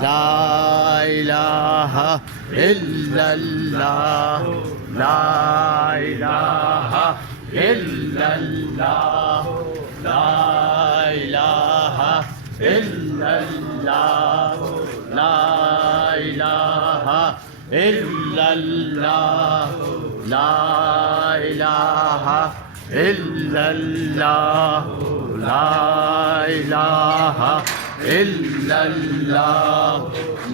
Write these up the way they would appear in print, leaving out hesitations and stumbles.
لا إله إلا الله لا إله إلا الله لا إله إلا الله لا إله إلا الله لا إله إلا الله لا إله إلا الله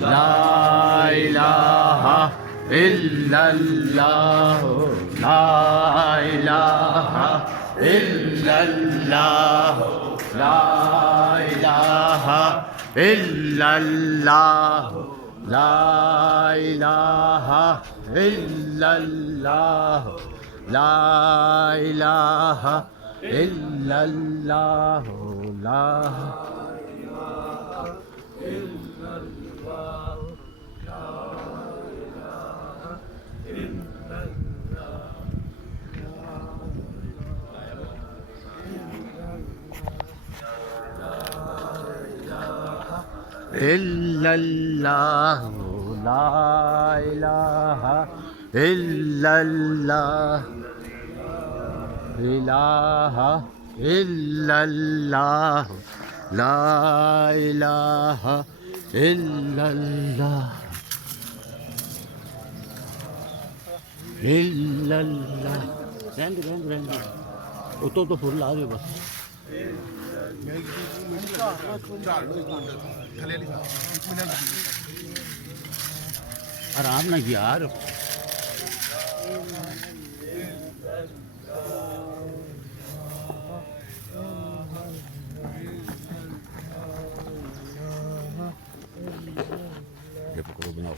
لا إله إلا الله لا إله إلا الله لا إله إلا الله لا إله إلا الله لا إله إلا الله لا إلا الله لا إله إلا الله إله إلا الله لا إله إلا الله إلا الله رہنے تو پھول لا دے بس آرام نہ یار پکڑو بناؤ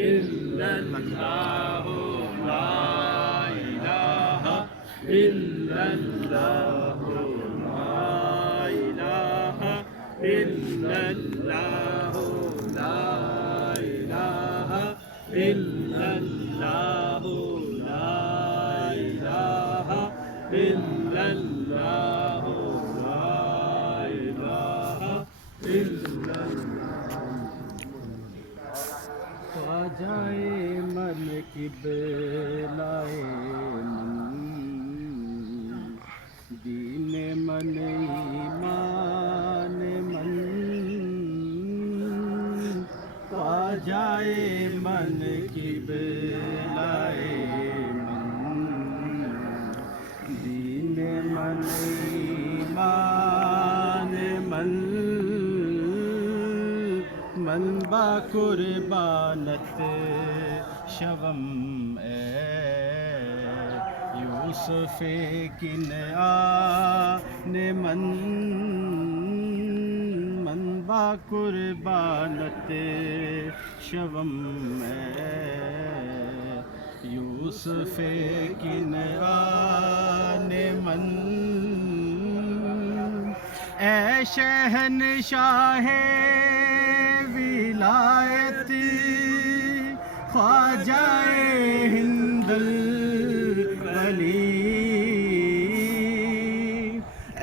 إلا الله لا إله إلا الله لا إله إلا الله لا إله إلا الله لا إله إلا الله لا إله إلا خواجائے من کی بلائے من دین من ایمان من خواجائے من کی بلائے من دین من ایمان من من با قربانت شوم اے یوسف کنعان من من با قربانت شوم اے یوسف کنعان من اے شہنشاہ ولایت خواجائے ہند الولی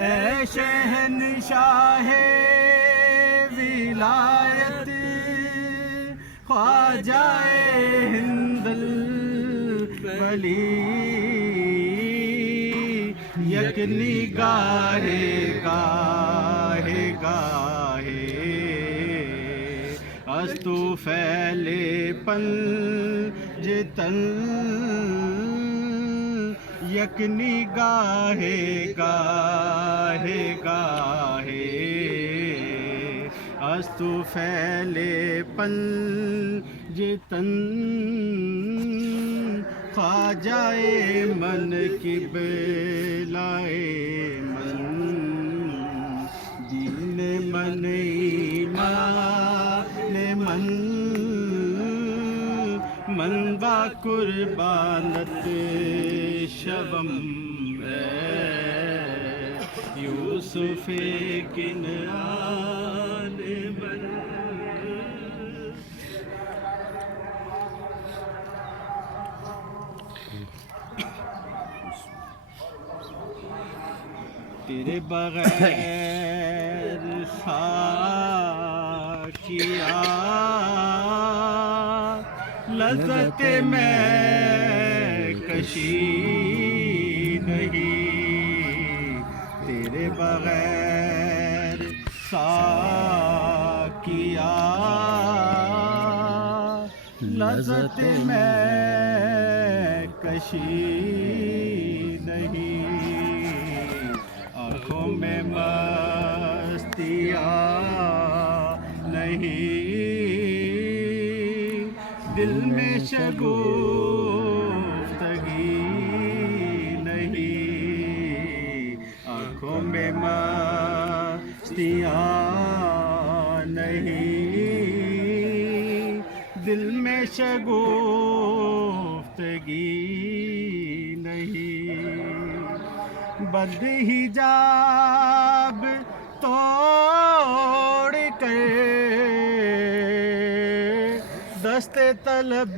اے شہنشاہ ولایت خواجائے ہند الولی یک نگاہ گاہے گاہے از تو پھیلے پنجتن یک نگاہ گاہے گاہے از تو پھیلے پنجتن خواجائے من کی بلائے من دین من ایمان من من با قربانت شوم اے یوسف کنعان من تیرے بغیر ساکیا لذت میں کشی نہیں تیرے بغیر ساکیا لذت میں کشی نہیں آنکھوں میں مستیاں نہیں دل میں شگفتگی نہیں آنکھوں میں مستیاں نہیں دل میں شگفتگی نہیں بد حجاب توڑ کر دست طلب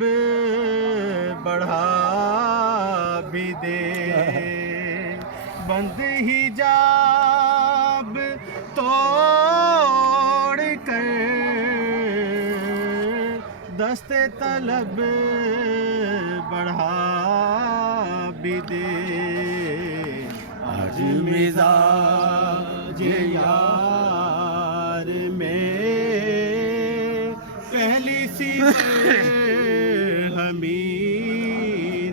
بڑھا بھی دے بند حجاب توڑ کر دست طلب بڑھا بھی دے آج مزاج یار میں پہلی سی ہمیں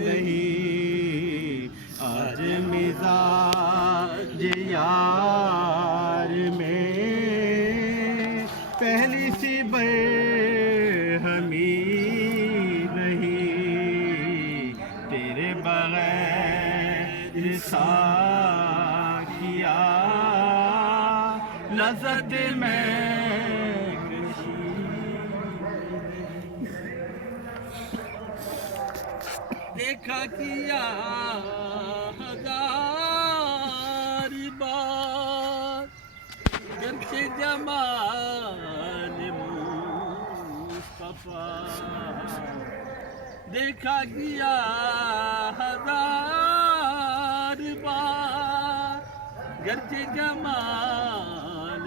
نہیں آج مزاج یار میں پہلی سی ہمیں نہیں تیرے بغیر ساکیا لذت میں دیکھا کیا ہزار بار گرچہ جمال مصطفیٰ دیکھا کیا ہزار بار گرچہ جمال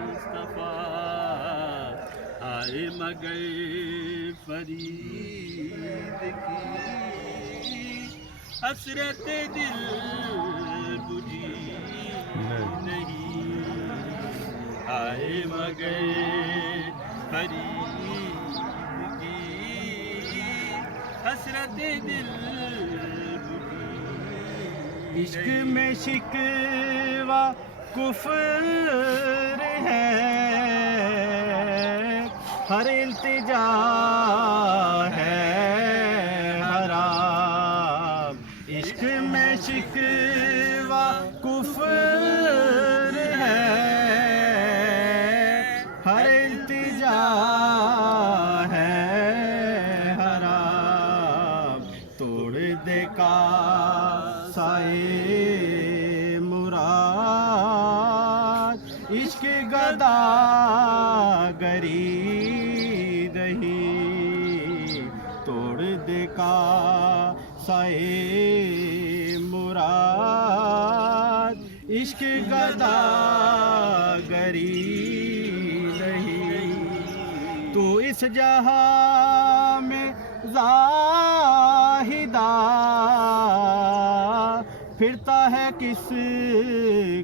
مصطفیٰ آئے مگر فرید کی حسرت دل بجھی نہیں آئے مگر فرید کی حسرت دل بجھی عشق میں شکوہ کفر ہے ہر التجا ہے حرام عشق میں شکوہ کفر ہے ہر التجا ہے حرام توڑ دے کا سائے مراد عشق گدا گری رہی توڑ دے کا سائے مراد عشق گدا گری رہی تو اس جہاں میں زاہدہ پھرتا ہے کس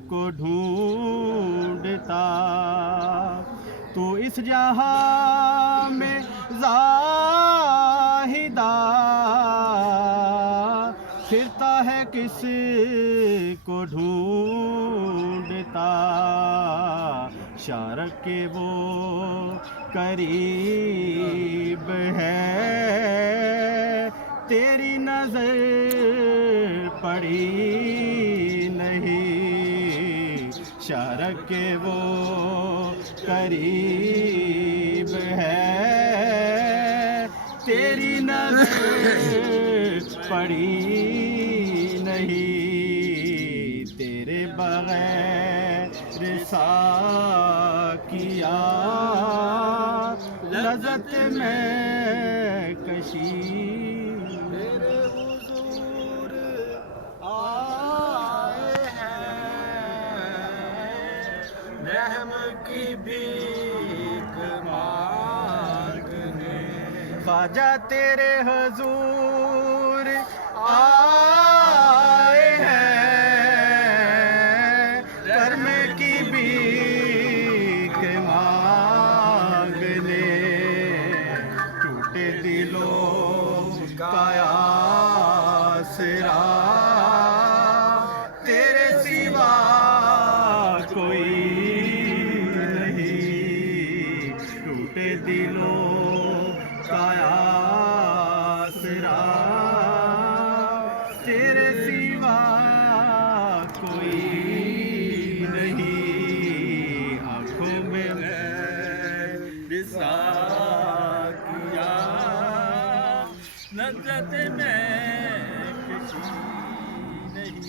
کو ڈھونڈتا تو اس جہاں میں زاہدہ پھرتا ہے کس کو ڈھونڈتا شارک کے وہ قریب ہے تیری نظر پڑی نہیں شارک کے وہ قریب ہے تیری نظر پڑی نہیں تیرے بغیر ساکیا لذت میں کشی میرے حضور آئے ہیں رحم کی بھیک مانگنے خواجہ تیرے حضور آئے ہیں کرم کی بھیک مانگنے ٹوٹے دلوں کا آسرا تیرے سوا کوئی نہیں ٹوٹے دلوں کا آسرا تیرے سوا کوئی نہیں آنکھوں میں رسا کیا لذت میں کشی نہیں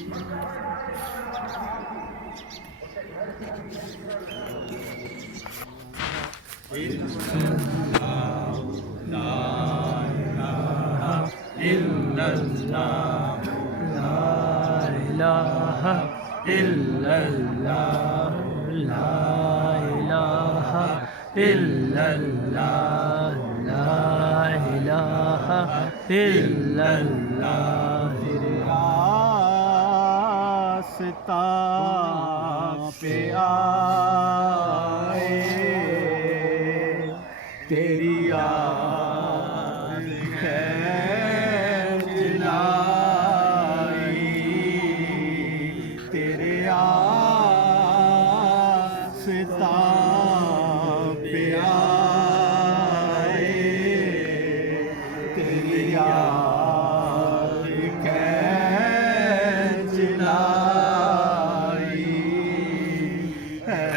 آستاں پہ آئے تیری یاد کھینچ لائی تیرے آستاں پہ آئے تیری یاد کھینچ لائی ہے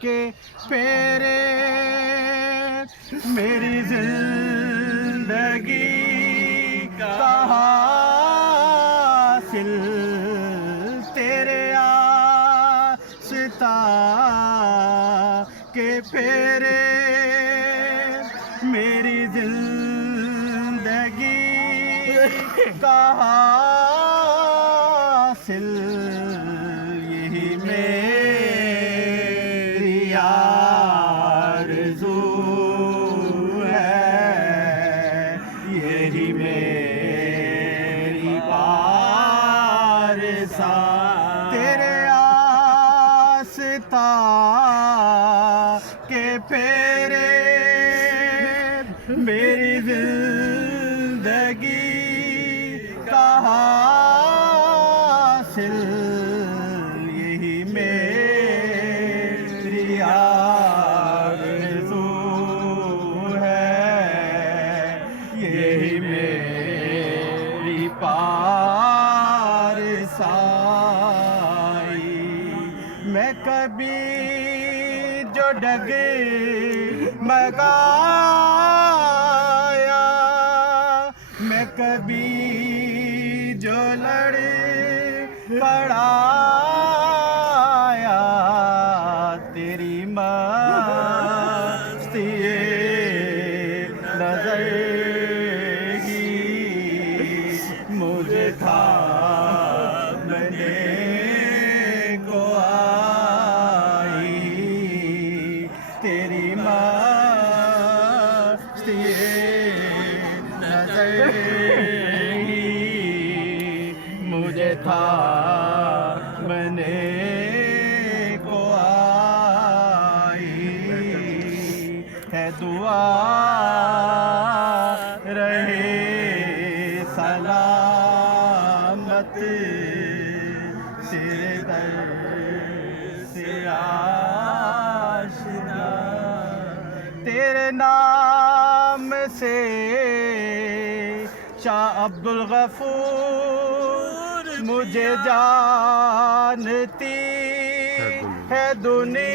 کے پھیرے میری زندگی کا حاصل تیرے آستا کے پھیرے میری زندگی کا حاصل یہی میری آرزو ہے یہی میری پارسا تیرے آستا کے پھیرے میری زندگی کا حاصل یہی میری آرزو ہے یہی میری پارسائی میں کبھی جو ڈگے مگایا میں کبھی جو لڑ پڑایا تیری مستی نظر ہی مجھے تھا میں کو آئی تیری مستی نظر ہی مجھے تھا میں کو آئی ہے دعا رہے سلامت تیرے در سے آشنا تیرے نام سے شاہ عبدالغفور مجھے جانتی ہے دنیا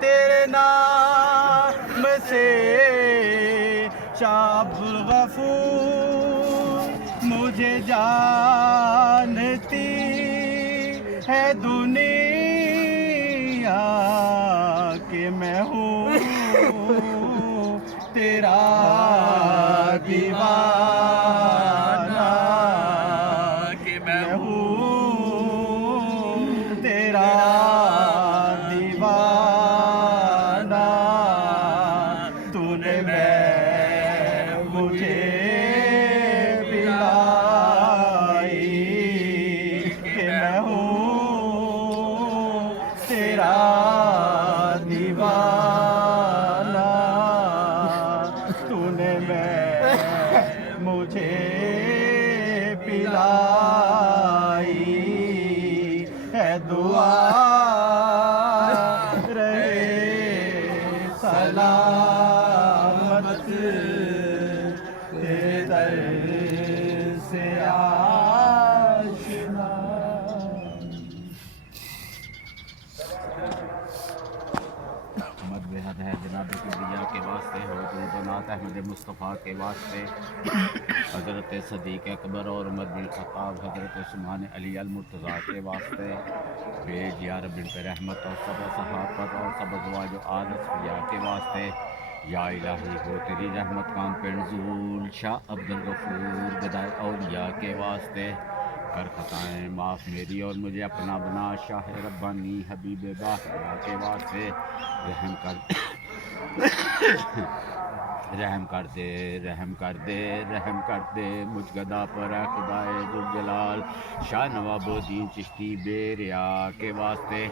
تیرے نام سے شاہ عبدالغفور مجھے جانتی ہے دنیا کہ میں ہوں تیرا دیوانہ کہ میں ہوں تیرا دیوانہ تو نے مجھے پلائی کہ میں ہوں تیرا دیوانہ تو نے مجھے پلائی ہے دعا رہے سلامت تیرے در سے آشنا محمد بےحد ہے جناب کبریا کے واسطے ہو درود احمد مصطفیٰ کے واسطے حضرت صدیق اکبر اور عمر بن خطاب حضرت عثمان علی المرتضیٰ کے واسطے بھیج یا رب رحمت اور سب صحافت اور سب ازواج و آل اصفیاء کے واسطے یا الہی ہو تیری رحمت کام پہ نزول شاہ عبدالغفور گدائے اولیاء کے واسطے کر خطائیں معاف میری اور مجھے اپنا بنا شاہ ربانی حبیب باہرہ کے واسطے رحم کر رحم کر دے رحم کر دے رحم کر دے مجھ گدا پر اے خدائے ذوالجلال شاہ نواب الدین چشتی بے ریا کے واسطے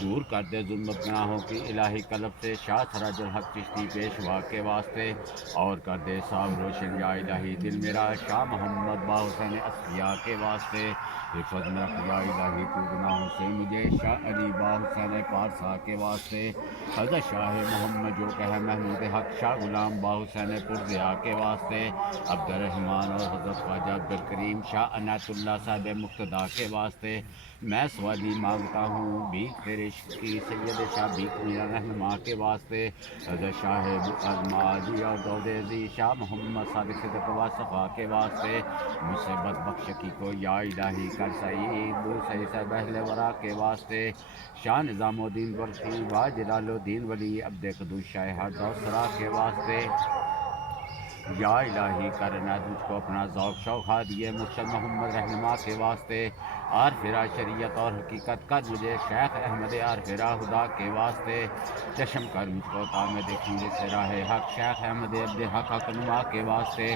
دور کر دے ظلم گناہوں کی الہی قلب سے شاہ سراج الحق چشتی پیشوا کے واسطے اور کر دے صاحب روشن یا الہی دل میرا شاہ محمد با حسین اصفیاء کے واسطے حفظ میں رکھ یا الہی تو گناہوں سے مجھے شاہ علی با حسین پارسا کے واسطے حضرت شاہ محمد جو کہ محمود حق شاہ غلام با حسین پرزیا کے واسطے، عبد الرحمن اور حضرت خواجہ عبد الکریم شاہ عنایت اللہ صاحب مقتدا کے واسطے میں سوالی مانگتا ہوں بھیک تیرے عشق کی سید شاہ بھیک میرا رہنما کے واسطے، حضرت شاہ ازماجی اور دودیزی شاہ محمد صادق صدق و صفا کے واسطے، مجھ سے بدبخش کی کو یا الہی کر سعید بو سعید صاحب اہل ورا کے واسطے، شاہ نظام الدین برقی با جلال الدین ولی عبد قدوس شاہ دوسرا کے واسطے، یا الہی کرنا مجھ کو اپنا ذوق شوق ہادیے مرشد محمد رہنما کے واسطے، عارفرہ شریعت اور حقیقت کر مجھے شیخ احمد عارفرہ خدا کے واسطے، چشم کر مجھ کو تام دیکھیں جسے راہ حق شیخ احمد عبد حق حقنما کے واسطے،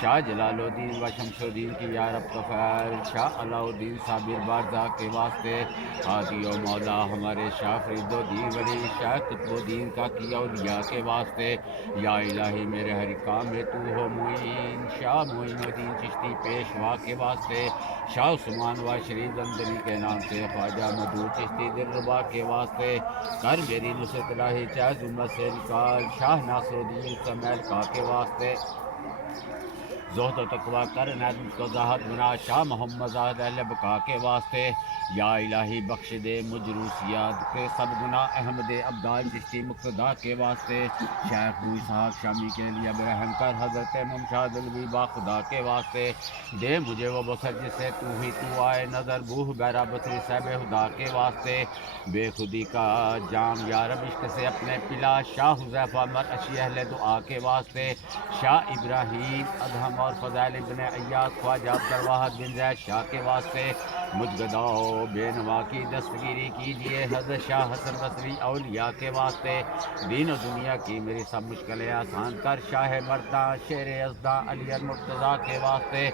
شاہ جلال الدین و شمس الدین کی یا رب تو خیر، شاہ علاء الدین صابر بارزہ کے واسطے، ہادی و مولا ہمارے شاہ فرید الدین ولی شاہ قطب الدین کا کی اولیاء کے واسطے، یا الہی میرے ہر کام میں تو ہو معین، شاہ معین الدین چشتی پیشوا کے واسطے، شاہ عثمان و شریف زندگی کے نام سے خواجہ مدعو چشتی دلربا کے واسطے، کر میری نصرت الہی چاہے ظلمت سے نکال، شاہ ناصر الدین سمیل کا کے واسطے، زہد و تقویٰ کر عنایت مجھ کو زاہد بنا، شاہ محمد زاہد اہل بقا کے واسطے، یا الہی بخش دے مجھ روسیات کے سب گناہ احمد عبدال چشتی مقتدا کے واسطے، شیخ ابو اسحاق شامی کے لیے برہم کر حضرت ممشاد الوی با خدا کے واسطے، دے مجھے وہ بسر جسے تو ہی تو آئے نظر بوہ بیرا بصری صاحب خدا کے واسطے، بے خودی کا جام یا رب عشق سے اپنے پلا، شاہ حذیفہ مرعشی اہل دعا کے واسطے، شاہ ابراہیم ادہم اور فضائل ابن ایاس خواجہ عبد الواحد بن زید شاہ کے واسطے، مجھ گداؤ بے نوا کی دستگیری کیجیے حضرت شاہ حسن بصری اولیاء کے واسطے، دین و دنیا کی میری سب مشکلیں آسان کر، شاہ مرداں شیر یزداں علی المرتضیٰ کے واسطے،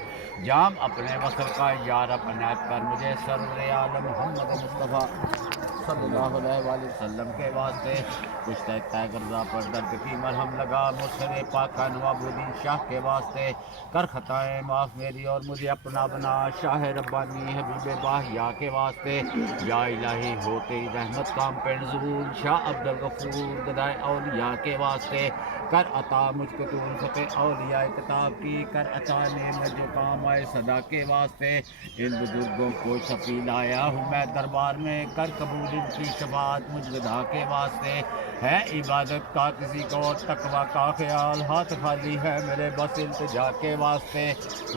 جام اپنے وصل کا یا رب عنایت کر مجھے سرور عالم محمد مصطفیٰ صلی اللہ علیہ وآلہ وسلم کے واسطے، کچھ طے غرضہ پر درد کی مرہم لگا مرشد پاکہ نواب الدین شاہ کے واسطے، کر خطائیں معاف میری اور مجھے اپنا بنا، شاہ ربانی حبیب باہیا کے واسطے، یا الہی ہوتے ہی رحمت کام پہ نزول، شاہ عبد الغفور گدائے اولیاء کے واسطے، کر عطا مجھ کو تو فتح اولیاء کتاب کی، کر عطا نعمت جو کام آئے صدا کے واسطے، ان بزرگوں کو شفیع لایا ہوں میں دربار میں، کر قبول ان کی شفاعت مجھ گدھا کے واسطے، ہے عبادت کا کسی کو تقویٰ کا خیال، ہاتھ خالی ہے میرے بس التجا کے واسطے،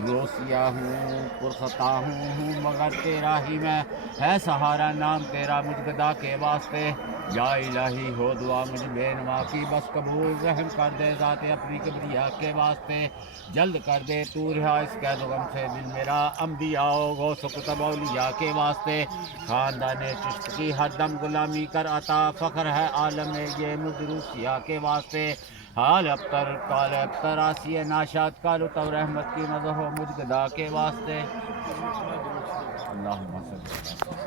روسیہ ہوں پرخطا ہوں مگر تیرا ہی میں، ہے سہارا نام تیرا مجھ گدا کے واسطے، یا الہی ہو دعا مجھ بے نوا کی بس قبول، رحم کر دے ذات اپنی کبریا کے واسطے، جلد کر دے تو رہا اس قید و غم سے دل میرا، انبیاء و غوث و کتب اولیاء کے واسطے، خاندان چشت کی ہر دم غلامی کر عطا، فخر ہے عالم یہ مجھ روسیہ کے واسطے، حال ابتر کال ابتر آسی ناشاد کالو تو رحمت کی نظر ہو مجھ گدا کے واسطے، اللہم صلی اللہ علیہ وسلم۔